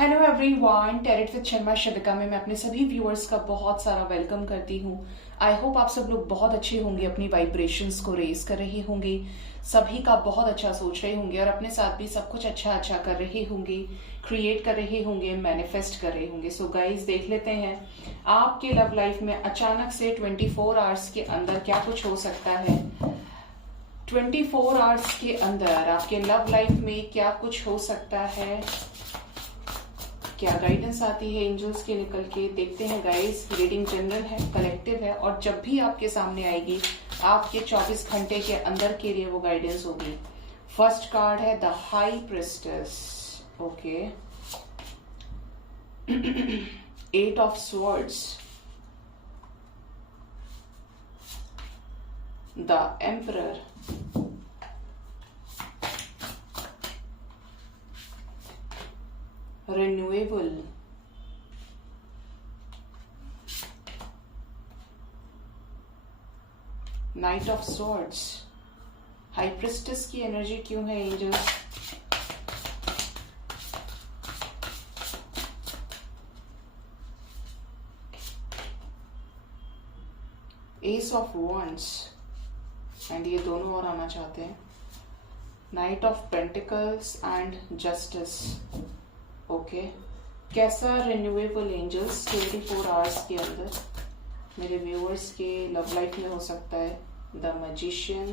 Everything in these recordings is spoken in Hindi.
हेलो एवरीवन, टेरेट विद शर्मा शिविका में मैं अपने सभी व्यूअर्स का बहुत सारा वेलकम करती हूँ। आई होप आप सब लोग बहुत अच्छे होंगे, अपनी वाइब्रेशंस को रेज कर रहे होंगे, सभी का बहुत अच्छा सोच रहे होंगे और अपने साथ भी सब कुछ अच्छा अच्छा कर रहे होंगे, क्रिएट कर रहे होंगे, मैनिफेस्ट कर रहे होंगे। सो गाइस, देख लेते हैं आपके लव लाइफ में अचानक से 24 आवर्स के अंदर क्या कुछ हो सकता है। 24 आवर्स के अंदर आपके लव लाइफ में क्या कुछ हो सकता है, क्या गाइडेंस आती है एंजल्स के निकल के। देखते हैं गाइस, रीडिंग जनरल है, कलेक्टिव है और जब भी आपके सामने आएगी आपके 24 घंटे के अंदर के लिए वो गाइडेंस होगी। फर्स्ट कार्ड है the high priestess. Okay, 8 of swords, the emperor, renewable, knight of swords. High priestess की एनर्जी क्यों है angels? Ace of wands, and ये दोनों और आना चाहते हैं। Knight of pentacles and justice. Okay, कैसा रिन्यूएबल एंजल्स 24 आवर्स के अंदर मेरे व्यूअर्स के लव लाइफ में हो सकता है? The magician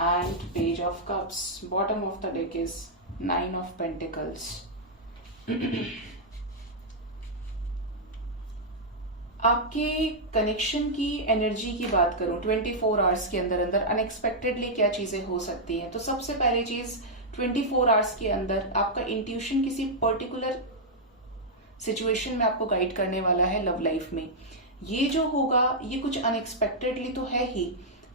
and page of cups. Bottom of the deck is 9 of pentacles. आपके कनेक्शन की एनर्जी की बात करूं 24 आवर्स के अंदर अंदर अनएक्सपेक्टेडली क्या चीजें हो सकती हैं, तो सबसे पहली चीज 24 आवर्स के अंदर आपका इंट्यूशन किसी पर्टिकुलर सिचुएशन में आपको गाइड करने वाला है लव लाइफ में। ये जो होगा ये कुछ अनएक्सपेक्टेडली तो है ही,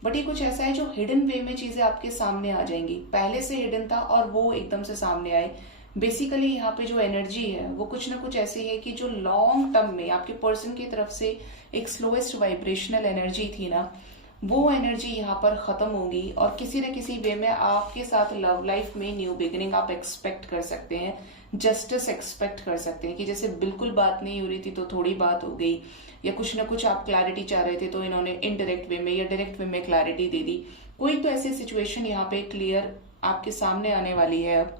बट ये कुछ ऐसा है जो हिडन वे में चीजें आपके सामने आ जाएंगी। पहले से हिडन था और वो एकदम से सामने आए। बेसिकली यहाँ पे जो एनर्जी है वो कुछ ना कुछ ऐसी है कि जो लॉन्ग टर्म में आपके पर्सन की तरफ से एक स्लोएस्ट वाइब्रेशनल एनर्जी थी ना, वो एनर्जी यहाँ पर खत्म होगी और किसी न किसी वे में आपके साथ लव लाइफ में न्यू बिगिनिंग आप एक्सपेक्ट कर सकते हैं। जस्टिस एक्सपेक्ट कर सकते हैं कि जैसे बिल्कुल बात नहीं हो रही थी तो थोड़ी बात हो गई, या कुछ ना कुछ आप क्लैरिटी चाह रहे थे तो इन्होंने इनडायरेक्ट वे में या डायरेक्ट वे में क्लैरिटी दे दी। कोई तो ऐसी सिचुएशन यहाँ पे क्लियर आपके सामने आने वाली है अब,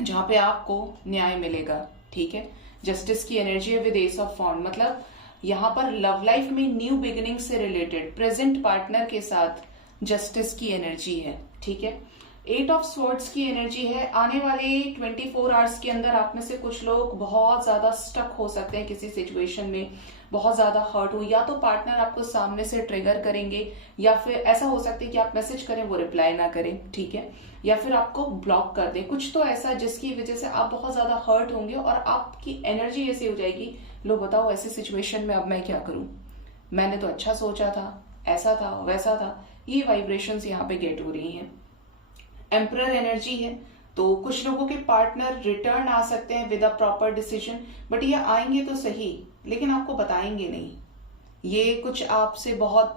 जहां पे आपको न्याय मिलेगा। ठीक है, जस्टिस की एनर्जी है विद एस ऑफ वॉन्ड, मतलब यहाँ पर लव लाइफ में न्यू बिगिनिंग से रिलेटेड प्रेजेंट पार्टनर के साथ जस्टिस की एनर्जी है। ठीक है, 8 ऑफ स्वॉर्ड्स की एनर्जी है। आने वाले 24 आवर्स के अंदर आप में से कुछ लोग बहुत ज्यादा स्टक हो सकते हैं किसी सिचुएशन में, बहुत ज्यादा हर्ट हो, या तो पार्टनर आपको सामने से ट्रिगर करेंगे, या फिर ऐसा हो सकता है कि आप मैसेज करें वो रिप्लाई ना करें। ठीक है, या फिर आपको ब्लॉक कर दें, कुछ तो ऐसा जिसकी वजह से आप बहुत ज्यादा हर्ट होंगे और आपकी एनर्जी ऐसी हो जाएगी, लो बताओ ऐसी सिचुएशन में अब मैं क्या करूं, मैंने तो अच्छा सोचा था, ऐसा था वैसा था। ये वाइब्रेशंस यहाँ पे गेट हो रही हैं। एम्परर एनर्जी है, तो कुछ लोगों के पार्टनर रिटर्न आ सकते हैं with a proper decision, but ये आएंगे तो सही लेकिन आपको बताएंगे नहीं। ये कुछ आपसे बहुत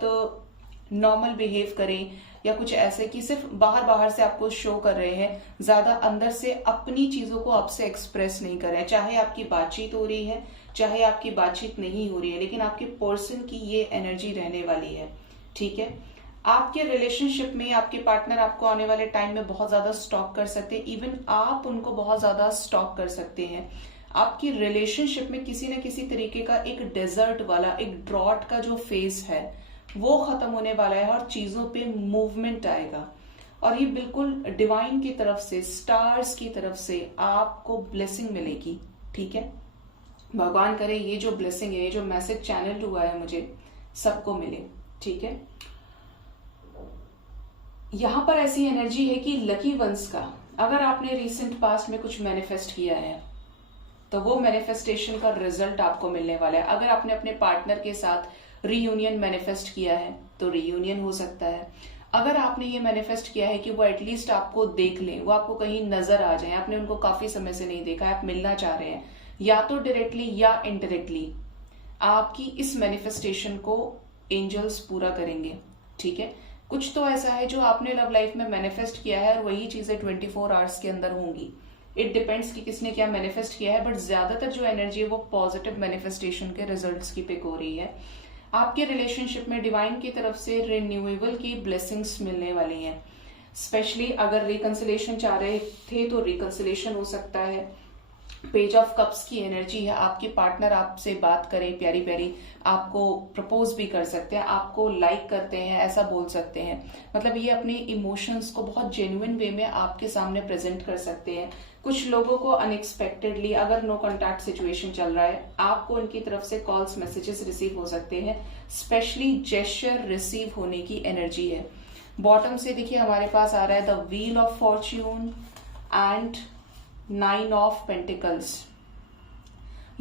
नॉर्मल बिहेव करें या कुछ ऐसे कि सिर्फ बाहर बाहर से आपको शो कर रहे हैं, ज्यादा अंदर से अपनी चीजों को आपसे एक्सप्रेस नहीं कर रहे हैं। चाहे आपकी बातचीत हो रही है चाहे आपकी बातचीत नहीं हो रही है, लेकिन आपके पर्सन की ये एनर्जी रहने वाली है। ठीक है, आपके रिलेशनशिप में आपके पार्टनर आपको आने वाले टाइम में बहुत ज्यादा स्टॉक कर सकते हैं, इवन आप उनको बहुत ज्यादा स्टॉक कर सकते हैं। आपकी रिलेशनशिप में किसी न किसी तरीके का एक डेजर्ट वाला, एक ड्रॉट का जो फेज है वो खत्म होने वाला है और चीजों पे मूवमेंट आएगा। और ये बिल्कुल डिवाइन की तरफ से, स्टार्स की तरफ से आपको ब्लेसिंग मिलेगी। ठीक है, भगवान करे ये जो ब्लेसिंग है, ये जो मैसेज चैनल हुआ है मुझे, सबको मिले। ठीक है, यहां पर ऐसी एनर्जी है कि लकी वंस का, अगर आपने रिसेंट पास्ट में कुछ मैनिफेस्ट किया है तो वो मैनिफेस्टेशन का रिजल्ट आपको मिलने वाला है। अगर आपने अपने पार्टनर के साथ रीयूनियन मैनिफेस्ट किया है तो रीयूनियन हो सकता है। अगर आपने ये मैनिफेस्ट किया है कि वो एटलीस्ट आपको देख लें, वो आपको कहीं नजर आ जाए, आपने उनको काफी समय से नहीं देखा है, आप मिलना चाह रहे हैं, या तो डायरेक्टली या इनडायरेक्टली आपकी इस मैनिफेस्टेशन को एंजल्स पूरा करेंगे। ठीक है, कुछ तो ऐसा है जो आपने लव लाइफ में मैनिफेस्ट किया है और वही चीजें 24 आवर्स के अंदर होंगी। इट डिपेंड्स कि किसने क्या मैनिफेस्ट किया है, बट ज्यादातर जो एनर्जी है वो पॉजिटिव मैनिफेस्टेशन के रिजल्ट्स की पिक हो रही है। आपके रिलेशनशिप में डिवाइन की तरफ से रिन्यूएबल की ब्लेसिंग्स मिलने वाली हैं। स्पेशली अगर रिकंसिलेशन चाह रहे थे तो रिकंसिलेशन हो सकता है। पेज ऑफ कप्स की एनर्जी है, आपके पार्टनर आपसे बात करें प्यारी प्यारी, आपको प्रपोज भी कर सकते हैं, आपको लाइक करते हैं ऐसा बोल सकते हैं। मतलब ये अपने इमोशंस को बहुत जेन्युइन वे में आपके सामने प्रेजेंट कर सकते हैं। कुछ लोगों को अनएक्सपेक्टेडली, अगर नो कॉन्टैक्ट सिचुएशन चल रहा है, आपको उनकी तरफ से कॉल्स मैसेजेस रिसीव हो सकते हैं। स्पेशली जेस्चर रिसीव होने की एनर्जी है। बॉटम से देखिए हमारे पास आ रहा है the wheel of Fortune and 9 of pentacles.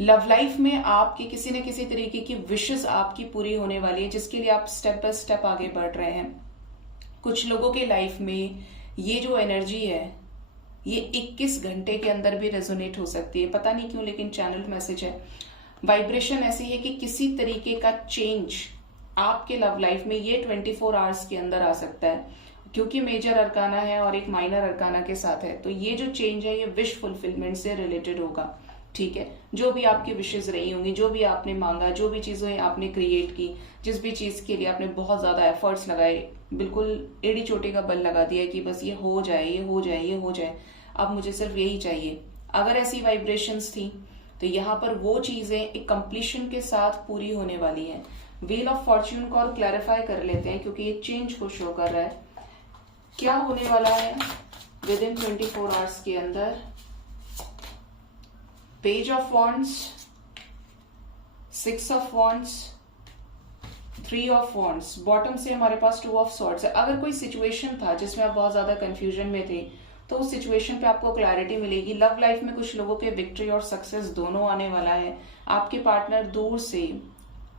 Love life में आपकी किसी न किसी तरीके की विशेस आपकी पूरी होने वाली है, जिसके लिए आप स्टेप बाय स्टेप आगे बढ़ रहे हैं। कुछ लोगों के लाइफ में ये जो एनर्जी है ये 21 घंटे के अंदर भी रेजोनेट हो सकती है, पता नहीं क्यों, लेकिन चैनल मैसेज है। वाइब्रेशन ऐसी है कि किसी तरीके का चेंज आपके लव लाइफ में ये 24 आवर्स के अंदर आ सकता है, क्योंकि मेजर अरकाना है और एक माइनर अरकाना के साथ है। तो ये जो चेंज है ये विश फुलफिलमेंट से रिलेटेड होगा, ठीक है। जो भी आपकी विशेष रही होंगी, जो भी आपने मांगा, जो भी चीजें आपने क्रिएट की, जिस भी चीज के लिए आपने बहुत ज्यादा एफर्ट्स लगाए, बिल्कुल एड़ी चोटी का बल लगा दिया कि बस ये हो जाए, ये हो जाए, ये हो जाए, अब मुझे सिर्फ यही चाहिए। अगर ऐसी वाइब्रेशंस थी तो यहाँ पर वो चीजें एक कंप्लीशन के साथ पूरी होने वाली हैं। व्हील ऑफ फॉर्च्यून को और क्लैरिफाई कर लेते हैं, क्योंकि ये चेंज को शो कर रहा है। क्या होने वाला है विद इन 24 आवर्स के अंदर? Page of wands, 6 of wands, 3 of wands. Bottom से हमारे पास 2 ऑफ सॉर्ड्स है। अगर कोई सिचुएशन था जिसमें आप बहुत ज्यादा कंफ्यूजन में थे तो उस सिचुएशन पे आपको क्लैरिटी मिलेगी। लव लाइफ में कुछ लोगों के विक्ट्री और सक्सेस दोनों आने वाला है। आपके पार्टनर दूर से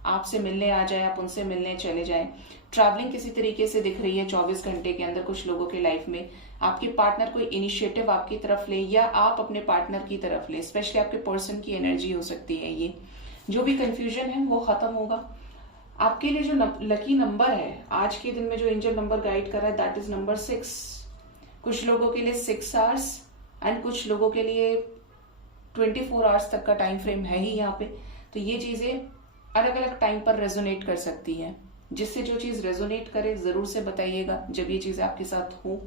आपसे मिलने आ जाए, आप उनसे मिलने चले जाएं। ट्रैवलिंग किसी तरीके से दिख रही है 24 घंटे के अंदर कुछ लोगों के लाइफ में। आपके पार्टनर कोई इनिशिएटिव आपकी तरफ ले या आप अपने पार्टनर की तरफ ले, स्पेशली आपके पर्सन की एनर्जी हो सकती है। ये जो भी कंफ्यूजन है वो खत्म होगा। आपके लिए जो लकी नंबर है आज के दिन में, जो एंजल नंबर गाइड कर रहा है, दैट इज नंबर 6। कुछ लोगों के लिए 6 आवर्स एंड कुछ लोगों के लिए 24 आवर्स तक का टाइम फ्रेम है ही यहाँ पे। तो ये चीजें अलग अलग टाइम पर रेजोनेट कर सकती हैं। जिससे जो चीज रेजोनेट करे जरूर से बताइएगा जब ये चीजें आपके साथ हो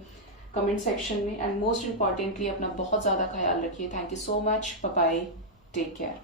कमेंट सेक्शन में। एंड मोस्ट इंपॉर्टेंटली अपना बहुत ज्यादा ख्याल रखिए। Thank you so much, bye bye, take care.